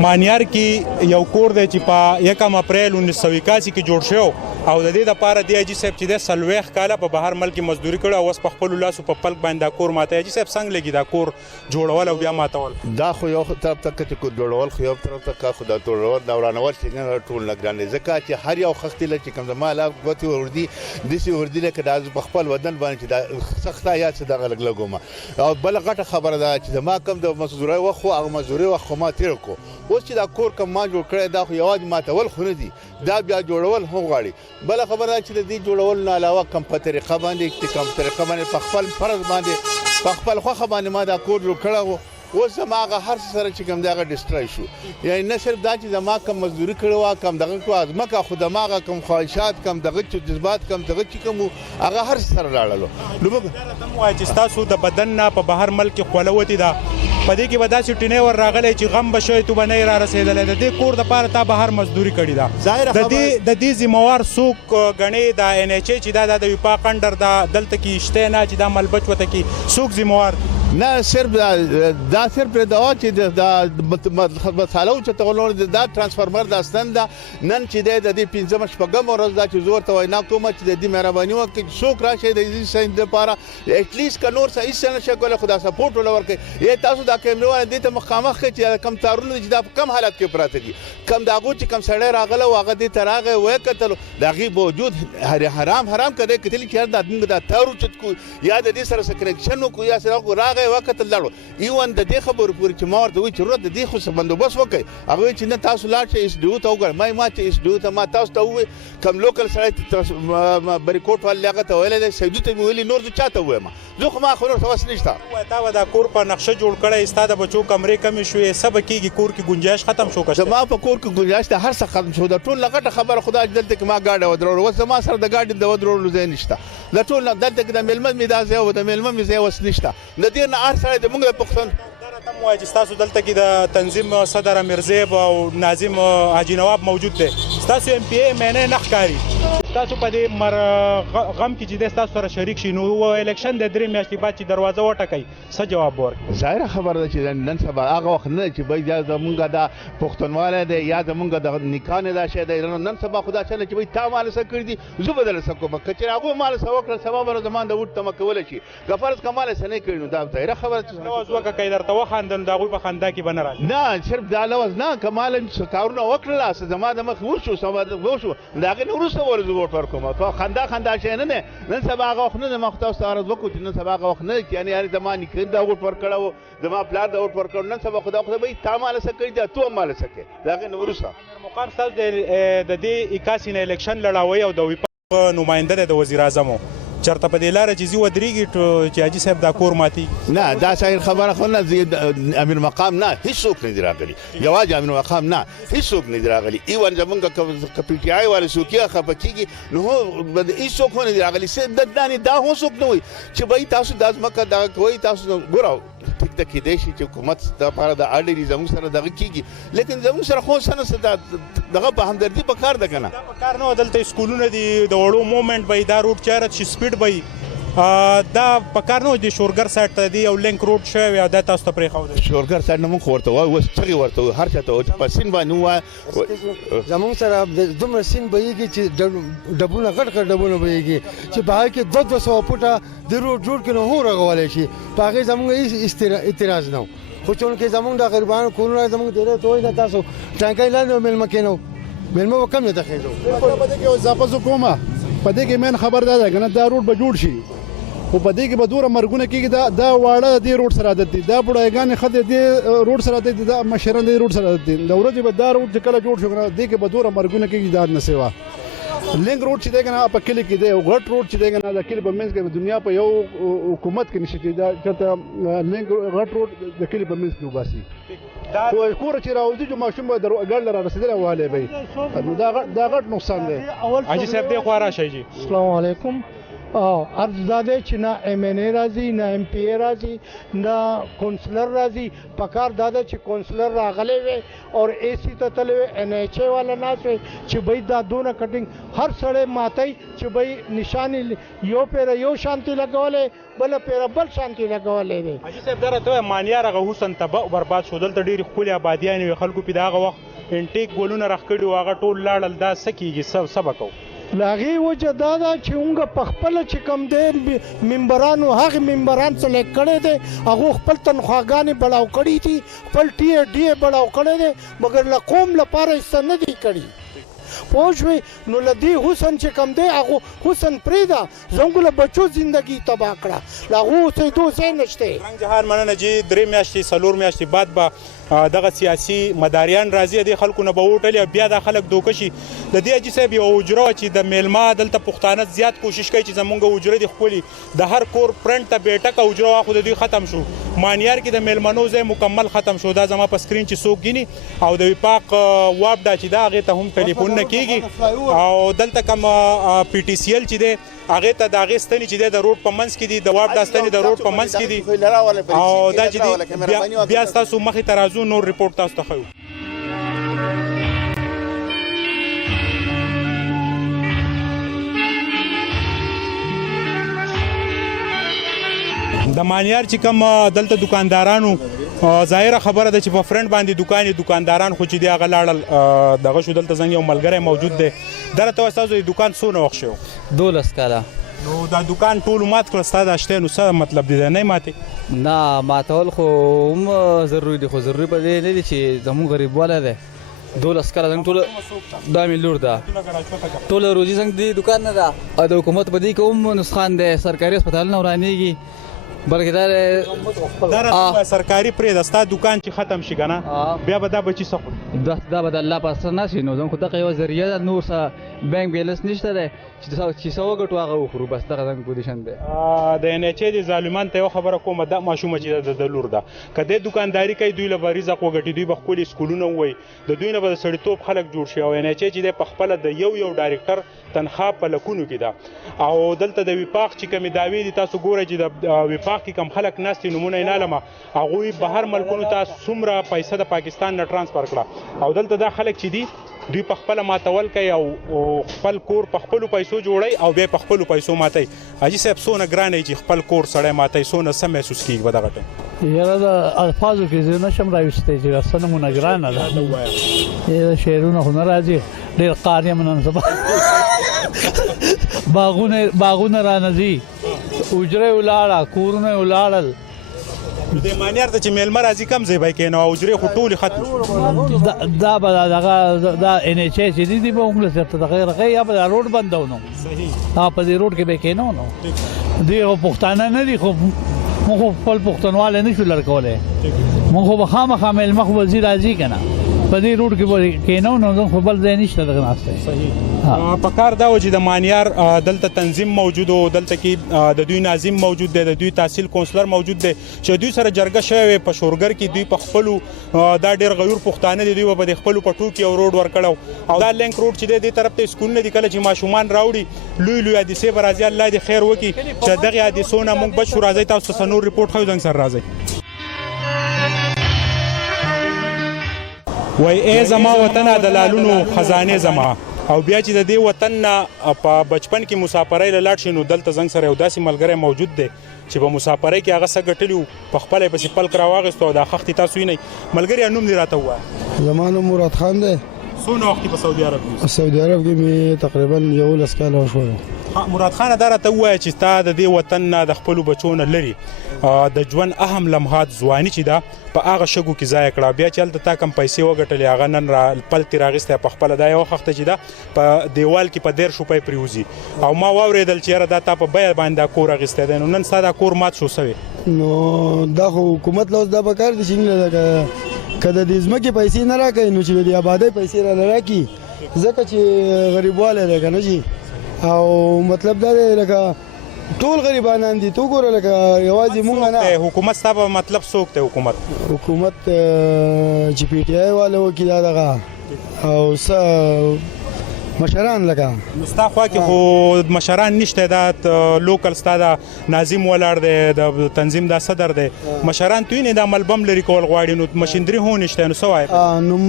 مانیار کې یو کور دی چې په 1 اپریل 1981 کې جوړ شو او د دې دپاره دی حاجي صاحب چې دی 40 کاله په بهر ملک کې مزدوري کړې او اوس په خپلو لاسو په پلک باندې دا کور ماته. حاجي صاحب څنګه لګي دا کور جوړول او بیا ماتول؟ دا خو یو طرف ته چې کور جوړول خو یو طرف ته کا خو دا جوړول دا ورانول چې نه ټول نه ګران دي ځکه چې هر یو خښتې له چې کوم زما لا ګوتې وردي داسې وردي لکه دا په خپل بدن باندې چې دا سخته یا څه دغه لږ لګومه. او بله غټه خبره ده چې زما کوم د مزدورۍ وخت خو هغه مزدورۍ وخت خو ما تېر کړو. اوس چې دا کور کوم ما جوړ کړی دا خو یوازې ماتول خو نه دي دا بیا جوړول هم غواړي. بله خبره ده چې د دې جوړولو نه علاوه کوم په طریقه باندې چې کوم طریقه باندې په خپل فرض باندې په خپل خوښه باندې ما دا کور جوړ کړی و. اوس زما هغه هر څه سره چې کوم دی هغه ډسټرای شو. یعنې نه صرف دا چې زما کوم مزدوري کړې وه کوم دغه کړو ځمکه خو دما هغه کوم خواهشات کوم دغه جذبات کوم دغه چې کوم هغه هر څه سره لاړلو. نو راته ووایه چې ستاسو د بدن نه په بهر ملک کې خوله وتې ده په دې کې به داسې ټینۍ ور راغلی چې غم به شوی تو به نه یې را رسېدلی. د دې کور دپاره تا بهر مزدوري کړې ده د دې ذمهوار څوک ګڼې دا NHA چې دا د وفاق انډر دا دلته کې شته نه چې دا ملبچ وته کې څوک ذمهوار نه صرف دا صرف دا چې دا مساله چې تغلور دا ترانسفارمر دا ستن دا نن چې د دې 15 شپږم ورځ دا چې زور ته وینا کوم چې د دې مهرباني وکړي څوک راشي د دې ساين لپاره اټلیست ک نور څه هیڅ نشه کوله خدا سپورټ ولور کوي. یا تاسو دا کیمرا دې ته مخامخ چې کم تارونه چې دا کم حالت کې پراته دي کم داغو چې کم سړی راغله او هغه دې تراغه وې کتل دغه باوجود حرام کړي کتل چې دا دغه دا تارو چې کو یا د دې سره سکرکشن کو یا سره راغه وخت لاړو ایون د دې خبرو پورې چې ما ورته وایي چې ضرورت د دې خو څه بندوبست وکړئ. هغه چې نه تاسو لاړ شئ SDO ته وګورئ ما چې SDO ته ما تاسو ته ووایي کوم لوکل سړی بریکوټ والي هغه ته ویلی دی سیدو ته مې ویلي نور زه چا ته ووایم زه خو ما خو نور څه وس نشته. تا به دا کور په نقشه جوړ کړی ستا د بچو کمرې کمې شوې څه به کېږي کور کې ګنجایش ختم شو که زما په کور کې ګنجایش ته هر څه ختم شو. د ټول غټه خبره خدا چې دلته کې ما ګاډی ودرولو اوس زما سره د ګاډي د ودرولو ځای نشته. د ټول دلته کې د میلمه مې دا ځای او د میلمه مې ځای اوس نشته. د دې نه هر سړی د موږ د پښتون ته مو وایي چې ستاسو دلته کې د تنظیم صدر امیرزیب او ناظم حاجي نواب موجود دی ستاسو MPA معنی نه ښکاري تاسو په دې غم کې چې دی ستاسو سره شریک شي نو الیکشن د 3 میاشتې بعد چې دروازه وټکوي څه جواب ورکړي؟ ظاهره خبره ده چې نن سبا هغه وخت نه چې بای زمونږ د پښتونواله دی یا زمونږ د نکانه دا شی دی نن سبا خدا چله چې بای تا مال څه کړی دي زه بدل څه کوم کچې هغه مال څه وکړ سبا بر زمان د وټ تم کول شي غفرت کمال څه نه کړی نو دا ظاهره خبره چې نو ځوکه کې درته وخاندل دا غوي په خندا کې بنه راځي نه صرف دا لوز نه کمال کارونه وکړل اس زما د مخ وشو سبا وشو دا غن ورسته ورزو وټ ورکوم په خندا شي نه نن سبا هغه وخت نه مخ تاسو عرض وکړو چې نن سبا هغه وخت نه یعنی زماني کې دا وټ ورکړو زما پلان دا وټ ورکړو نن سبا خدا به تا مال څه کړی دا تو مال څه کړی دا غن ورسته مقام تاسو د دې 81 نه الیکشن لړاوي او د وفاق نماینده د وزیر اعظم چرته په دې لاره چې زی ودرېږي چې حاجي صاحب دا کور ماتي نه دا صحیح خبره خو نه امیر مقام نه هیڅوک نه دی راغلی یوازې امیر مقام نه هیڅوک نه دی راغلی ایون زمونږ KPTI والے څوک خفه کېږي نو هیڅوک نه دی راغلی دا هم څوک نه وایي چې بای تاسو دا ځمکه دغه کوئ تاسو ګورئ ټیک ده کېدای شي چې حکومت د لپاره د اډري زموږ سره دغه کېږي لیکن زموږ سره خو څه دغه په همدردي په کار ده که نه دا په کار نه دلته سکولونه دي د وړو مومنټ به دا روډ چاره چې سپیډ به دا په کار نه دی شورګر سایډ ته دی او لینک روډ شوی او دا تاسو ته پرېښودی شورګر سایډ نه موږ ورته وایو اوس څغې ورته وایو هر چا ته وایو په سیند باندې ووایه زموږ سره دومره سیند بهیږي چې ډبونه غټ ډبونه بهیږي چې په هغې کې 200 فوټه د روډ جوړ کړي نو هم رغولی شي په هغې زموږ هېڅ اعتراض نه و خو چونکې زموږ د غریبانو کورونه زموږ ډېری ته وایي نه تاسو ټانکۍ لاندې مېلمه کېنو مېلمه به کم نه ته خېږو په دې کې اضافه زه کومه په دې کې مین خبر دا ده که نه دا روډ به جوړ شي خو په دې کې به دومره مرګونه کېږي دا واړه دې روډ سره عادت دي دا بوډایګانې ښځې دې روډ سره عادت دي دا مشران دې روډ سره عادت دي د ورځې به دا روډ چې کله جوړ شو که نه دې کې به دومره مرګونه کېږي دا نه سوا لینک روډ چې دی که نه په کلي کې دی او غټ روډ چې دی که نه د کلي په منځ کې دنیا په یو حکومت کې نشي چې دا چېرته لینک غټ روډ د کلي په منځ کې وباسي خو کور چې راوځي چې ماشوم به ګړ له رارسېدلی والی به وي دا غټ نقصان دی حاجي صاحب دې خوا راشئ جي السلام علیکم او عرض داده چې نه ایم ان ای راځي نه ایم پی ای راځي نه کونسلر راځي پکار داده چې کونسلر راغلی وي او ای سی ته تللی وي ان ایچ ای والا ناست وي چې بھئی دا دونه کټینګ هر سړی ماتای چې بھئی نشانی یو پیر یو شانتی لګولې بل پیر بل شانتی لګولې دی حاجی صاحب درته مانیار هغه حسن تباہ برباد شو دلته ډېری ښکلې آبادیانې وي خلکو په دغه وخت انټیک ګولونه راخکړي و هغه ټول لاړل دا څه کېږي سبا کوو لاغي وجه دا ده چې اونګه په خپل چې کم دی ممبرانو هغه ممبران سلیکټ کړي دي هغه خپل تنخواګانې بڑاو کړي دي خپل ټي ډي بڑاو کړي دي مګر له قوم لپاره هیڅ نه دي کړي پوښوي نو لدی حسن چې کم دی هغه حسن پریدا زموږ له بچو ژوندۍ تباہ کړه لاغو څه دوه نشته رنګ جهان مننه چې 3 میاشتې 4 میاشتې بعد به دغه سیاسي مداریان راځي د خلکو نه به وټلي بیا د خلک دوکه شي د دې حاجي صاحب یو اجره چې د میلمه دلته پښتانه زیات کوشش کوي چې زمونږ اجره د خپل د هر کور پرنټ ته بیٹک اجره واخو د دوی ختم شو مانیار کې د میلمنو ځای مکمل ختم شو دا زما په سکرین چې څوک ګینی او د وفاق واب دا چې دا هغه ته هم ټلیفون نه کیږي او دلته کوم پی ټی سی ال چې دی هغه ته د هغې ستنې چې دی د روډ په منځ کې دي د واب دا ستنې د روډ په منځ کې دي او دا چې دی بیا ستاسو مخې ته راځو نور ریپورټ تاسو ته ښیو د مانیار چې کوم دلته دکاندارانو ظاهره خبره ده چې په فرند باندې دکانداران خو چې دی هغه لاړل دغه شو دلته زنګ یو ملګری موجود دی درته تاسو د دکان څونه وخت شو 12 کاله نو دا دکان ټول مات کړ ستاسو شته نو څه مطلب دی نه ماتي نه ماتول خو هم ضروري دي خو ضروري په دې نه دي چې زموږ غریب والا ده 12 کاله څنګه ټول دا ملور ده ټول روزي څنګه دی دکان نه ده او د حکومت په دې کوم نسخان ده سرکاري هسپتال نه ورانېږي بلکې دا سرکاري پرې دستا دکان چې ختم شي کنه بیا به دا بچي سخت دا به الله پاسه نه شي نو زموږ ته یو ذریعہ نور بانک بیلنس نشته ده چې څو غټو هغه وخورو بس دغه څنګه پوزیشن ده د ان ایچ ای ظالمان ته یو خبره کومه د ماشوم چې د لور ده کله دکانداری کوي دوی له رزق وګټي دوی به خپل سکولونه وای د دوی نه به سړیتوب خلک جوړ شي او ان ایچ ای چې په خپل د یو ډایریکټر تنخواه په لکونو کې ده او دلته د وفاق چې کوم داوی دي تاسو ګورئ چې د وفاق کې کم خلک ناستي نمونه نه لمه هغه بهر ملکونو ته څومره پیسې د پاکستان نه ترانسفر کړه او دلته دا خلک چې دي دوی په خپل ماتول کوي او خپل کور په خپل پیسو جوړي او به په خپل پیسو ماتي حاجی صاحب سونه ګرانه چې خپل کور سړی ماتي سونه سم محسوس کیږي بدغه ټیم یاره د الفاظو کې زه نشم راوستي چې اصلا مونږ ګرانه ده یاره شعرونه خو نه راځي ډېر قاری منن سبا باغونه را نزي اجره ولاړه کورونه ولاړل د مانیار ته چې میلمه راځي کم ځای به کېنو او اجرې خو ټولې ختم دا به دا ان ایچ ای چې دي به موږ سره د غیر یا به روډ بندو نو صحیح په دې روډ کې به کېنو نو دی پښتانه نه دي خو موږ خپل پښتونواله نه شو لړکولې موږ خو خامخا میلمه خو وزیر راځي کنه په دې روډ کې به کېنو نو خو بل ځای نشته دغه ناسته صحیح په کار دا و چې د مانیار دلته تنظیم موجود او دلته کې د دوی ناظم موجود دی د دوی تحصیل کونسلر موجود دی چې دوی سره جرګه شوی په شورګر کې دوی په خپل دا ډېر غیور پښتانه دي دوی په خپل پټو کې او روډ ورکړو او دا لینک روډ چې دی طرف ته سکول نه دی کله چې ماشومان راوړي لوی حادثه برازي الله دې خیر وکړي چې دغه حادثونه موږ بچو راځي تاسو سنور ریپورت خو ځنګ سره راځي وای ای زما وطن د لالونو خزانه زما او بیا چې د دې وطن نه په بچپن کې مسافرۍ لاړ شي نو دلته زنګ سره یو داسې ملګری موجود دی چې په مسافرۍ کې هغه څه ګټلي په خپل پسې پلک راواغېستو او دا خښتې تاسو یې نه ملګری نوم دې راته ووایه زما نوم مراد خان دی څونه وخت په سعودي عرب کې سعودي عرب کې مې تقریبا 11 کاله وشو مراد خان دا راته ووایه چې تا د دې وطن نه د خپلو بچو نه لرې د ژوند اهم لمحات ځواني چې ده په هغه شګو کې ضایع کړه بیا چې هلته تا کم پیسې وګټلې هغه نن پلتې راغېستی په خپله دا یوه خښته چې ده په دیوال کې په 10 روپۍ پرېوځي او ما واورېدل چې یاره دا تا په بیه باندې دا کور اخیستی دی نو نن ستا دا کور مات شو سوی نو دا خو حکومت له اوس دا پکار دي چې که د دې ځمکې پیسې نه راکوي نو چې د دې آبادۍ پیسې راله راکړي ځکه چې غریبوالی دی که نه جي او مطلب دا دی لکه ټول غریبانان دي تو ګوره لکه یوازې مونږ نه حکومت ستا په مطلب څوک دی حکومت چې پی ټی آی والا وکي دا دغه او څه مشران لکه نو ستا خوا کې خو مشران نشته دا لوکل ستا دا ناظم ولاړ دی د تنظیم دا صدر دی مشران توی نه دا ملبم لري کول غواړي نو مشندري هو نشته نو څه وایي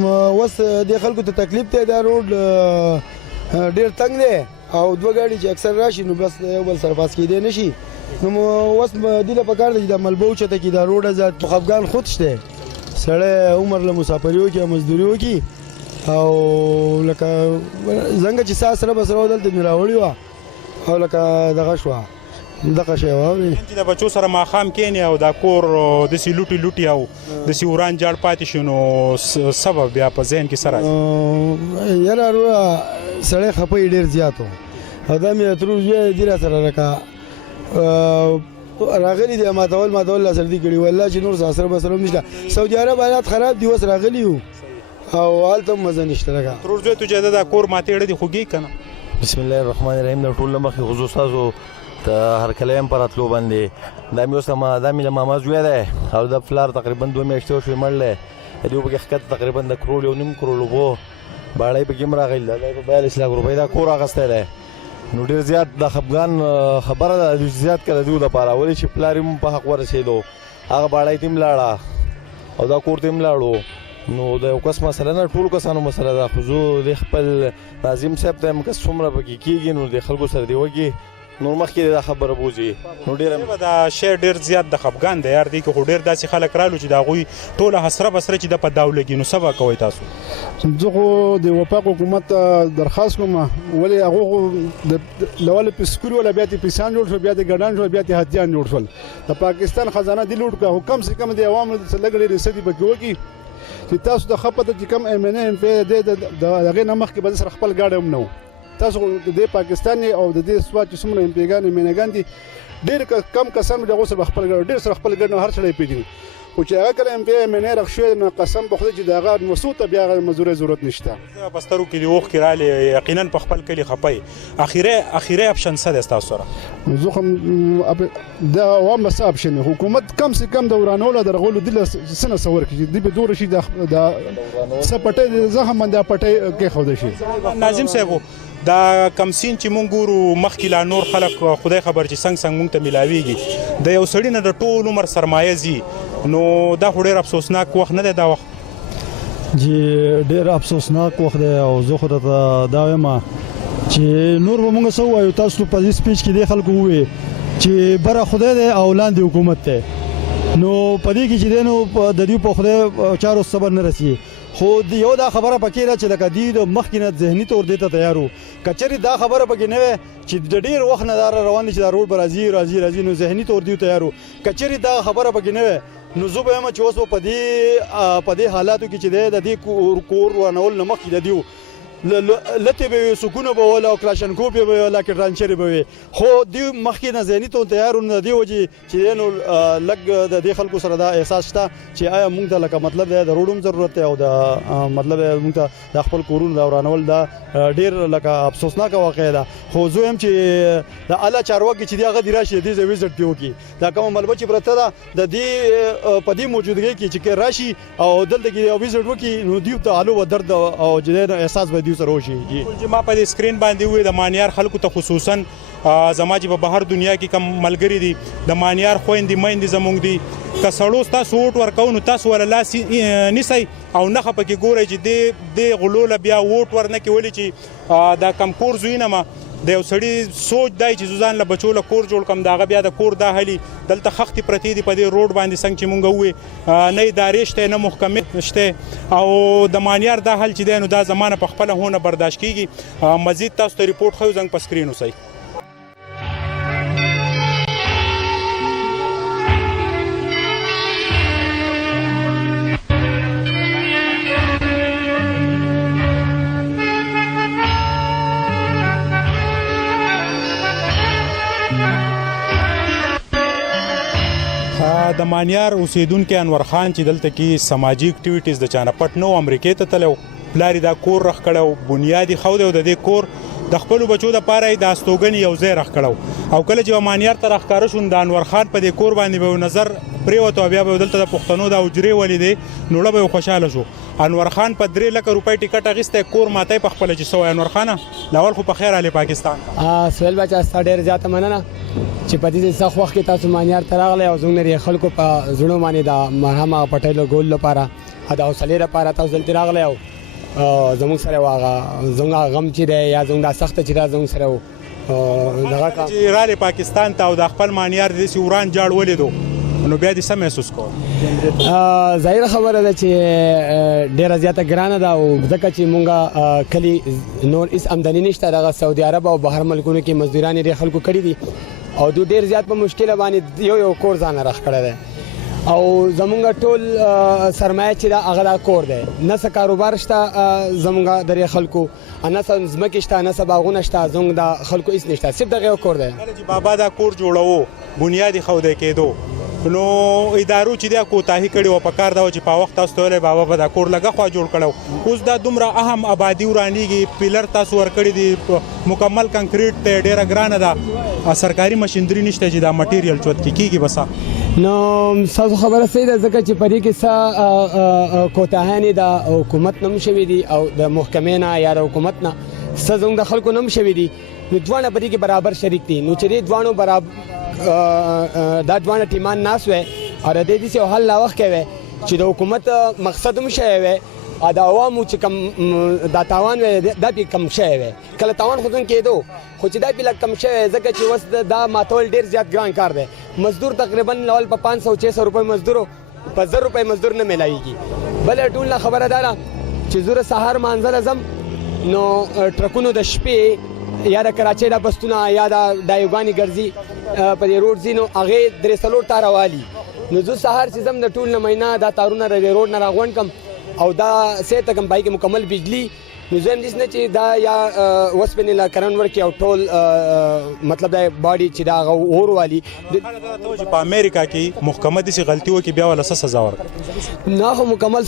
نو اوس د خلکو ته تکلیف دی دا روډ ډېر تنګ دی او دوه ګاډي چې اکثر راشي نو بس یو بل سره پاس کېدی نشي نو اوس دې له پکار دی چې د ملبه اوچته کې دا روډ ازاد په افغان خود شته سړی عمر له مسافري وکړي مزدوري وکړي او لکه څنګه چې ساس سره بسره دلته مې راوړي وه او لکه دغه شوه دغه شی واورې چې د بچو سره ماښام کښېنې او دا کور داسې لوټي او داسې وران جاړ پاتې شي نو سبب بیا په ذهن کې څه راځي یاره وروره سړی خفه ډېر زیات و او دا مې ترور زوی دی را سره لکه راغلي دي ماتول لا سردي کړي والله چې نور سره بسره نشته سعودي عرب حالات خراب دي اوس راغلي یو او حالته مزه نشته لکه ترور زوی تو جاده دا کور ماتې دي خوږي کنه بسم الله الرحمن الرحیم د ټول مخې خصوص تاسو ته هر کلیم پر اتلو باندې دا مې اوس دا مې ماما زوی دی او د فلار تقریبا 2 میاشتې شوې مړله دیو په حقیقت تقریبا د کرول یو نیم کرول وو باړې په ګم راغلی دا په 42 لک روپۍ دا کور اغسته دی نو ډېر زیات د خپګان خبره ده زیات کړه دیو لپاره ولې چې پلاریم په حق ورسېدو هغه باړې تیم لاړه او دا کور تیم لاړو نو د یو کس مسله نه ټول کسانو مسله ده خو زه د خپل ناظم صاحب ته هم که څومره پکې کېږي نو د خلکو سره دی وږي نور مخکې دا خبره بوځي نو ډېره دا شی ډېر زیات د خپګان دی یار دی که خو ډېر داسې خلک رالو چې د هغوی ټوله حسره بسره چې د په داو لګي نو څه به کوئ تاسو زه خو د وفاق حکومت ته درخواست کوم ولې هغه خو له ولې پسکوري ولا بیا دې پیسان جوړ شو بیا دې ګډان شو بیا دې هتیان جوړ شول د پاکستان خزانه دې لوټ کړه کم سے کم د عوامو څخه لګړې رسېدي پکې وکړي چې تاسو د خپته چې کم ایم ان ایم پی د هغې نه مخکې به سره خپل ګاډی هم نه و تاسو د پاکستان او د دې سواد چې څومره امپیګان مینګان دي ډېر کم کسان به غوسه خپل ګاډي ډېر سره خپل ګاډي هر څړې پیژني خو چې هغه کله ام پی مینه رخصوي نو قسم په خدای چې داغه مسوته بیا مزوري ضرورت نشته بسترو کې دی وخت کې رالی یقینا په خپل کلی خپي اخیره اپشن څه دی تاسو سره زه هم دا عوام بس اپشن حکومت کم سے کم دورانول درغول دل سنه سور کې دی به دور شي د سپټه زخم باندې پټه کې خو شي ناظم صاحب دا کمسین چې مونږ ګورو مخکې لا نور خلک خدای خبر چې څنګه مونږ ته ملاویږي د یو سړي نه د ټول عمر سرمایه زی نو دا خو ډېر افسوسناک وخت نه دی دا وخت چې ډېر افسوسناک وخت دی او زه خو ته دا وایم چې نور به مونږ څه وایو تاسو په دې سپیچ کې د خلکو ووایي چې بره خدای دی او لاندې حکومت دی نو په دې کې چې دی نو د دې په خدای چارو صبر نه رسي خو یو دا خبره پکې ده چې لکه دی د مخکې نه ذهني طور دی ته تیارو کچري دا خبره پکې نه وي چې د ډېر وخت نه دار روان دي چې دا روډ به راځي نو ذهني طور دی تیارو کچري دا خبره پکې نه وي نو زه به یم چې اوس په دې حالاتو کې چې دی د دې کور ورانول نه مخکې د دیو لته به سکونه به ولا او کلاشنکو به ولا کې ټرانچر به وي خو دی مخکې نه ذهني ته تیار نه دی وږي چې نو لګ د دې خلکو سره دا احساس شته چې آیا موږ ته لکه مطلب دی د روډوم ضرورت دی او د مطلب موږ ته د خپل کورونو دا ورانول دا ډیر لکه افسوسناک واقع ده خو زه هم چې د اعلی چارواکي چې دی هغه دی راشي د دې ویزټ دی وکي دا کوم ملبه چې پرته ده د دې په دې موجودګۍ کې چې راشي او دلته کې یو ویزټ وکي نو دیو ته حالو و درد او جدي احساس به سره وشي چې ما په سکرین باندې وې د مانیار خلکو ته خصوصا زما چې په بهر دنیا کې کم ملګری دي د مانیار خويندې مېندې زمونږ دي که سړو تاسو ووټ ورکوو نو تاسو ولا لاس نیسئ او نه خپکې ګورئ چې د غلوله بیا ووټ ورنکې ولې چې دا کم کور زوینه ما د یو سړي سوچ دی چې ځان له بچو له کور جوړ کم داغه بیا د کور دا هلي دلته خختې پرتې دي په دې روډ باندې څنګه چې مونږ ووې نه ادارې شته نه محکمې شته او د مانیار دا حل چې دی نو دا زمانه په خپله هونه برداشت کیږي مزید تاسو ته ریپورټ ښیو زنګ په سکرین اوسئ د مانیار اوسیدونکو انور خان چې دلته کې سماجی اکټیویټیز د چانه پټ نو امریکای ته تلو پلاری دا کور رخ کړو بنیادی خو د دې کور د خپل بچو د پاره د استوګن یو ځای رخ کړو او کله چې مانیار ته رخ کار شون د انور خان په دې کور باندې به نظر پریوته بیا به دلته د پښتنو د اوجري ولیدې نوړه به خوشاله شو انور خان په 3 لک روپۍ ټیکټ اغسته کور ماته په خپل چې سو انور خان لاول خو په خیر علي پاکستان سویل بچا ډېر زیاته مننه چې په دې سخت وخت کې تاسو مانیار تراغله او زموږ لري خلکو په زړه باندې د مرهم پټایلو ګول لپاره دا حوصله لپاره تاسو دلته راغله او زموږ سره واغه زموږ غم چې دی یا زموږ د سخت چې دا زموږ سره دغه کا چې رالي پاکستان ته او د خپل مانیار د سوران جاړ ولیدو نو بیا دې سم محسوس کو ظاهر خبره ده چې ډیره زیاته ګرانه ده او ځکه چې مونږه کلی نور هیڅ آمدنی نشته دغه سعودي عرب او بهر ملکونو کې مزدوران لري خلکو کړی دي او دوی ډیر زیات په مشکل باندې یو کور ځان راخ کړی دی او زمونږ ټول سرمایه چې دا هغه دا کور دی نه څه کاروبار شته زمونږ درې خلکو نه څه ځمکې شته نه څه باغونه شته زمونږ د خلکو هیڅ نشته صرف دغه یو کور دی چې بابا دا کور جوړو بنیادی خوده کېدو نو ادارو چې دا کوتاهی کړي او په کار دا چې په وخت تاسو ته بابا په دا کور لګه خو جوړ کړو اوس دا دومره اهم آبادی ورانیږي پیلر تاسو ور کړی دي مکمل کنکریټ ته ډیره ګرانه ده سرکاري ماشينري نشته چې دا مټیریل چوت کیږي بسا نو تاسو خبره صحیح ده ځکه چې پرې کې څه کوتاهانه د حکومت نوم شوی دي او د محکمې نه یا د حکومت نه څه زموږ د خلکو نوم شوی دي نو دوانه پرې کې برابر شریک دي نو چې دوانو برابر دا دوانه ټیمان ناس وي او د دې څه حل لا وخت کوي چې د حکومت مقصد هم شوی وي دا عوامو چې کم دا تاوان وي دا به کم شوی وي کله تاوان خودن کېدو خو چې دا به کم شوی ځکه چې وس دا ماتول ډیر زیات ګران کار دی مزدور تقریبا لول په 500-600 روپۍ مزدور په 1000 روپۍ مزدور نه ملایږي بل ټول خبره ده چې زوره سحر مانځل زم نو ټرکونو د شپې یا د کراچۍ د بستونه یا د دایوګانی ګرځي په دې روډ زینو هغه درې څلور تار والی نو زه سحر چې زم د ټول نه مهینه دا تارونه د روډ نه راغون کم او دا سه تکم پای کې مکمل بجلی نو زم دې نه چې دا یا وسپنې لا کرن ورکی او ټول مطلب دا باډي چې دا اور والی چې په امریکا کې محکمه دي سي غلطي وکي بیا ولا سزا ورکړي نه خو مکمل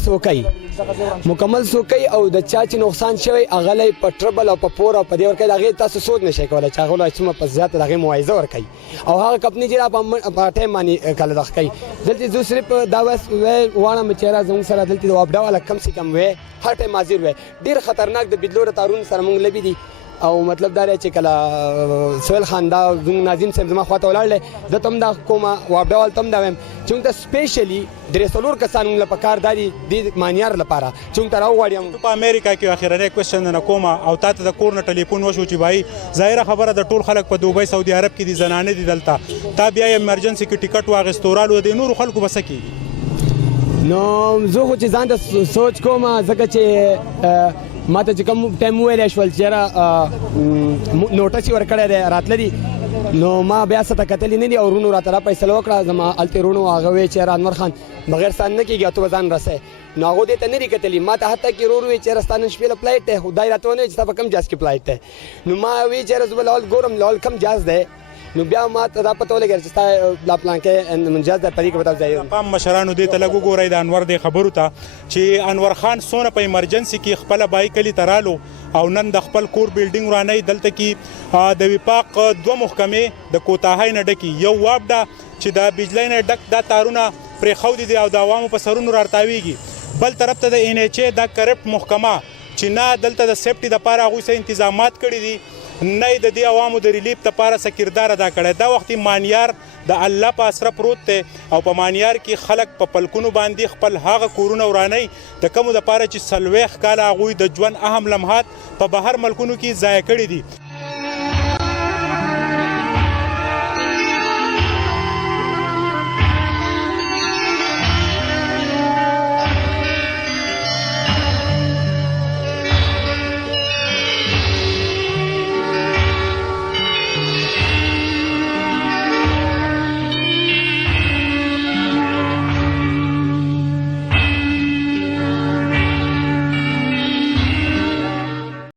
سوکای او د چا چې نقصان شوی اغلې په ټربل او په پور او په دې ورکې دغه تاسو سود نشئ کولای چې هغه څومره په زیات دغه موایزه ورکړي او هغه کمپنی چې په ټایم باندې کله دغه کوي دلته زو صرف دا وس وانه مچرا زموږ سره دلته د وابډا ولا کم سي کم وې هر ټایم حاضر وې ډیر خطرناک د بدلور تارون سره مونږ لبي دي او مطلب دا چې کله سویل خان دا ناظم صاحب زما خواته ولاړل د تم دا کومه وابډاول تم دا ویم چې ته سپیشلی درې څلور کسان موږ په کار داري د مانیار لپاره چې ته راوړم په امریکا کې اخیرنه کوېشن نه کومه او تاسو د کور نه ټلیفون وشو چې بای ظاهره خبره د ټول خلک په دوبۍ سعودي عرب کې دي زنانه دي دلته تا بیا ایمرجنسي کې ټیکټ واغستورالو د نور خلکو بسکی نو زه خو چې ځان ته سوچ کوم ځکه چې ماته چې کوم ټایم ویل شول چې را نوټس ورکړی دی راتللی نو ما بیا څه کتلی نه دي او رونو راته را فیصله وکړه زما هلته رونو هغه وی چې انور خان بغیر ستان نه کېږي او ته به ځان رسې نو هغو دې ته نه دي کتلي ما ته حتی کې رور وی چې رستا نن شپې له فلایټ دی خدای راته ونه چې ستا په کوم جاز کې فلایټ دی نو ما وی چې زه به لول ګورم لول کم جاز دی نو بیا ما ته دا پته ولګېږي چې ستا لا پلان کې منجاز د پرې کې بتاو ځای قام مشرانو دې ته لګو ګورئ د انور د خبرو ته چې انور خان سونه په ایمرجنسي کې خپل بای کلی ترالو او نن د خپل کور بیلډینګ ورانه دلته کې د وپاق دوه محکمې د کوتاهی نه ډکی یو وابډه چې د بجلی نه ډک د تارونه پرې خو دي او د عوامو په سرونو رارتاویږي بل طرف ته د ان ایچ ای د کرپټ محکمه چې نه دلته د سیفټي د لپاره هغوی څه انتظامات کړي دي نه د دې عوامو د ریلیف لپاره څه کردار ادا کړی دا وخت مانیار د الله په اسره پروت دی او په مانیار کې خلک په پلکونو باندې خپل هغه کورونه ورانوي د کومو دپاره چې 40 کاله هغوی د ژوند اهم لمحات په بهر ملکونو کې ضایع کړي دي